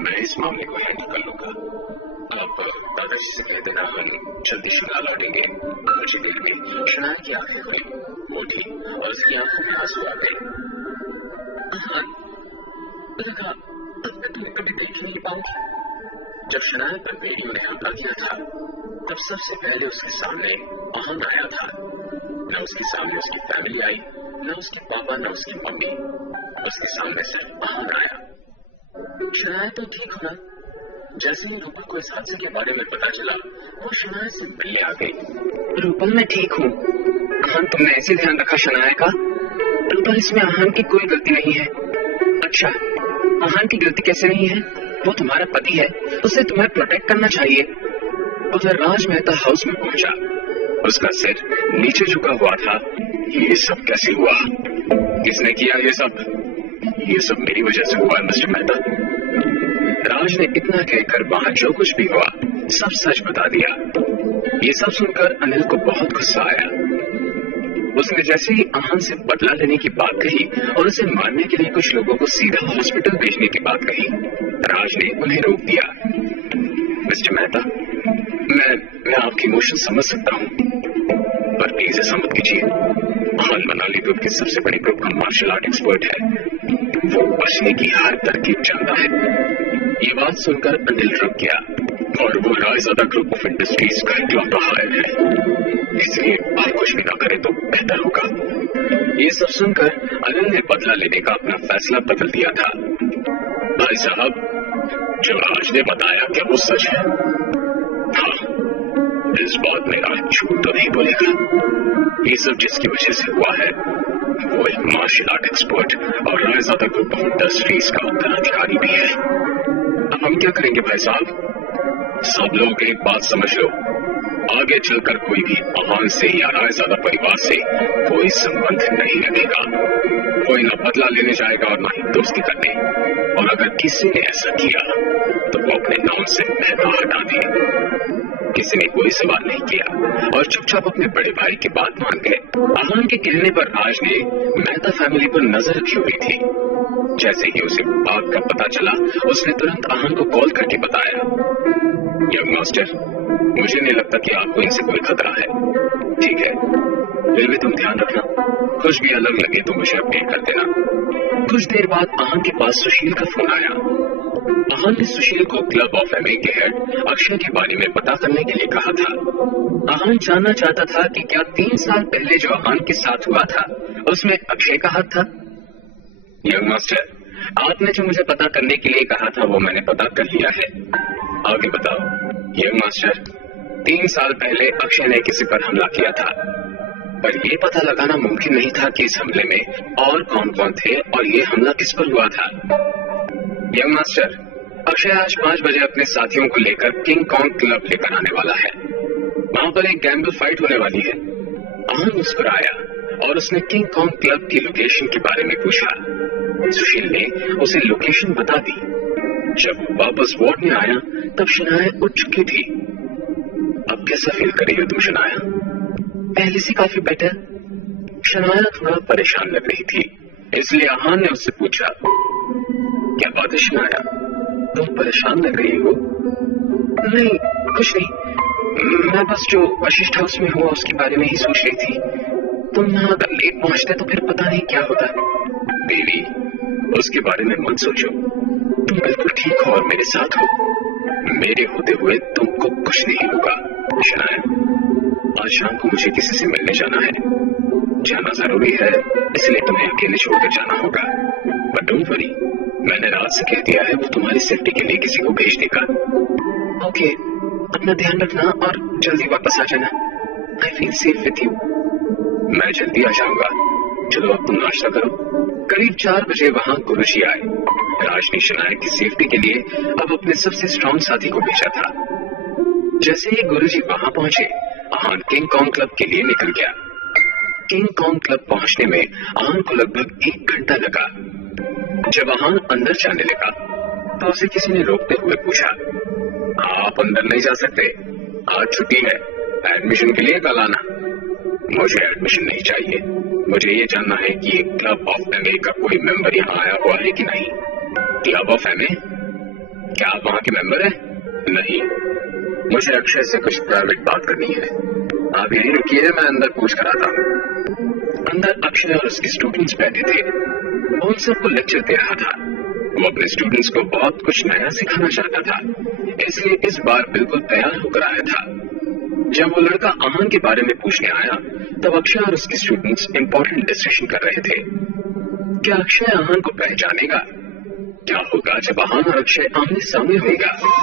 मैं इस मामले को हैंडल कर लूंगा। आप दादाजी से कह देना हम जल्दी शिमला लौटेंगे। कुछ देर में शनाया की आंखें खुली, वो उठी और उसकी आंखों में आंसू आ गए। तब मैं तुम्हें कभी देख नहीं पाऊंगी। जब शनाया पर बेटियों ने हमला किया था तब सबसे पहले उसके सामने अहन आया था। न उसके सामने उसकी फैमिली आई, न उसके पापा, न उसकी मम्मी। उसके सामने सिर्फ अहन आया। शनाया तो ठीक हो ना। जैसे ही रूपल को इस हादसे के बारे में पता चला वो शनाया से मिलने आ गई। रूपल मैं ठीक हूँ। अहन तुमने ऐसे ध्यान रखा शनाया का? रूपल इसमें अहन की कोई गलती नहीं है। अच्छा, अहन की गलती कैसे नहीं है? वो तुम्हारा पति है, उसे तुम्हें प्रोटेक्ट करना चाहिए। उधर राज मेहता हाउस में पहुंचा। उसका सिर नीचे झुका हुआ था। ये सब कैसे हुआ? किसने किया ये सब? ये सब मेरी वजह से हुआ मिस्टर मेहता। राज ने इतना कहकर वहां जो कुछ भी हुआ सब सच बता दिया। ये सब सुनकर अनिल को बहुत गुस्सा आया। उसने जैसे ही अहन से बदला लेने की बात कही और उसे मारने के लिए कुछ लोगों को सीधा हॉस्पिटल भेजने की बात कही, राज ने उन्हें रोक दिया। मिस्टर मेहता, मैं आपकी इमोशन समझ सकता हूँ, पर प्लीज ऐसा मत कीजिए। अहन मनाली ग्रुप के सबसे बड़े ग्रुप का मार्शल आर्ट एक्सपर्ट है। वो बचने की हर तरकीब जानता है। ये बात सुनकर अनिल रुक गया। और वो रायज़ादा ग्रुप ऑफ इंडस्ट्रीज का इकलौता हायर है, इसलिए आप कुछ भी ना करें तो बेहतर होगा। ये सब सुनकर अनिल ने बदला लेने का अपना फैसला बदल दिया था। भाई साहब, जो राज ने बताया क्या वो सच है? हाँ, इस बात में राज झूठ तो नहीं बोलेगा। ये सब जिसकी वजह से हुआ है वो एक मार्शल आर्ट एक्सपर्ट और रायज़ादा ग्रुप ऑफ इंडस्ट्रीज का उत्तराधिकारी भी है। अब हम क्या करेंगे भाई साहब? सब लोग एक बात समझ लो, आगे चलकर कोई भी अहन से या रायज़ादा परिवार से कोई संबंध नहीं रखेगा। कोई न बदला लेने जाएगा और न ही दोस्ती करने। और अगर किसी ने ऐसा किया तो वो अपने नाम से मेहता हटा दे। किसी ने कोई सवाल नहीं किया और चुपचाप अपने बड़े भाई की बात मान गए। अहन के कहने पर राज ने मेहता फैमिली पर नजर रखी हुई थी। जैसे ही उसे बात का पता चला उसने तुरंत अहन को कॉल करके बताया, यंग मास्टर, मुझे नहीं लगता कि आपको इनसे कोई खतरा है। ठीक है, फिर भी तुम ध्यान रखना, कुछ भी अलग लगे तो मुझे अपडेट कर देना। कुछ देर बाद अहन के पास सुशील का फोन आया। अहन ने सुशील को क्लब ऑफ एमए के हेड अक्षय के बारे में पता करने के लिए कहा था। अहन जानना चाहता था कि क्या 3 साल पहले जो अहन के साथ हुआ था उसमें अक्षय का हाथ था। यंग मास्टर, आपने जो मुझे पता करने के लिए कहा था वो मैंने पता कर लिया है। आगे बताओ। यंग मास्टर, 3 साल पहले अक्षय ने किसी पर हमला किया था, पर यह पता लगाना मुमकिन नहीं था कि इस हमले में और कौन कौन थे और ये हमला किस पर हुआ था। यंग मास्टर, अक्षय आज 5 बजे अपने साथियों को लेकर किंग कॉन्ग क्लब लेकर आने वाला है। वहां पर एक गैम्बल फाइट होने वाली है। अहन मुस्कुराया और उसने किंग कॉन्ग क्लब की लोकेशन के बारे में पूछा। सुशील ने उसे लोकेशन बता दी। जब वापस वार्ड में आया तब शनाया उठ चुकी थी। अब कैसा फील कर रही हो तुम शनाया? पहले से काफी बेटर। शनाया थोड़ा परेशान लग रही थी, इसलिए अहान ने उससे पूछा, क्या बात है शनाया, तुम परेशान लग रही हो? नहीं, कुछ नहीं, मैं बस जो वशिष्ठ हाउस में हुआ उसके बारे में ही सोच रही थी। तुम यहाँ अगर लेट पहुंचते तो फिर पता नहीं क्या होता। देवी, उसके बारे में मत सोचो, तुम बिल्कुल ठीक हो और मेरे साथ हो। मेरे होते हुए तुमको कुछ नहीं होगा। शनाया, आज शाम को मुझे किसी से मिलने जाना है। जाना जरूरी है, इसलिए तुम्हें अकेले छोड़कर जाना होगा। बट डोंट वरी, मैंने रात से कह दिया है वो तुम्हारी सेफ्टी के लिए किसी को भेज देगा। ओके, अपना ध्यान रखना और जल्दी वापस आ जाना। I feel safe with you. मैं जल्दी आ जाऊंगा। चलो अब तुम नाश्ता करो। करीब 4 बजे वहां गुरुजी आए। राज ने शनाया की सेफ्टी के लिए अब अपने सबसे स्ट्रॉन्ग साथी को भेजा था। जैसे ही गुरुजी वहां पहुंचे, अहान किंग कॉन्ग क्लब के लिए निकल गया। किंग कॉन्ग क्लब पहुंचने में अहान को लगभग 1 घंटा लगा। जब अहान अंदर जाने लगा तो उसे किसी ने रोकते हुए पूछा, आप अंदर नहीं जा सकते, आज छुट्टी है, एडमिशन के लिए कल आना। मुझे एडमिशन नहीं चाहिए, मुझे ये जानना है कि क्लब ऑफ एमए का कोई मेंबर यहाँ आया हुआ है कि नहीं। Club of MA? क्या आप वहाँ के मेंबर हैं? नहीं, मुझे अक्षय से कुछ प्राइवेट बात करनी है। आप यहीं रुकिए, मैं अंदर पूछ कर आता हूँ। अंदर अक्षय और उसके स्टूडेंट्स बैठे थे। वो उन सबको लेक्चर दे रहा था। वो अपने स्टूडेंट्स को बहुत कुछ नया सिखाना चाहता था, इसलिए इस बार बिल्कुल तैयार होकर आया था। जब वो लड़का आहान के बारे में पूछने आया, तब अक्षय और उसके स्टूडेंट्स इंपॉर्टेंट डिस्कशन कर रहे थे। क्या अक्षय आहान को पहचानेगा? क्या होगा जब आहान और अक्षय आमने सामने होगा?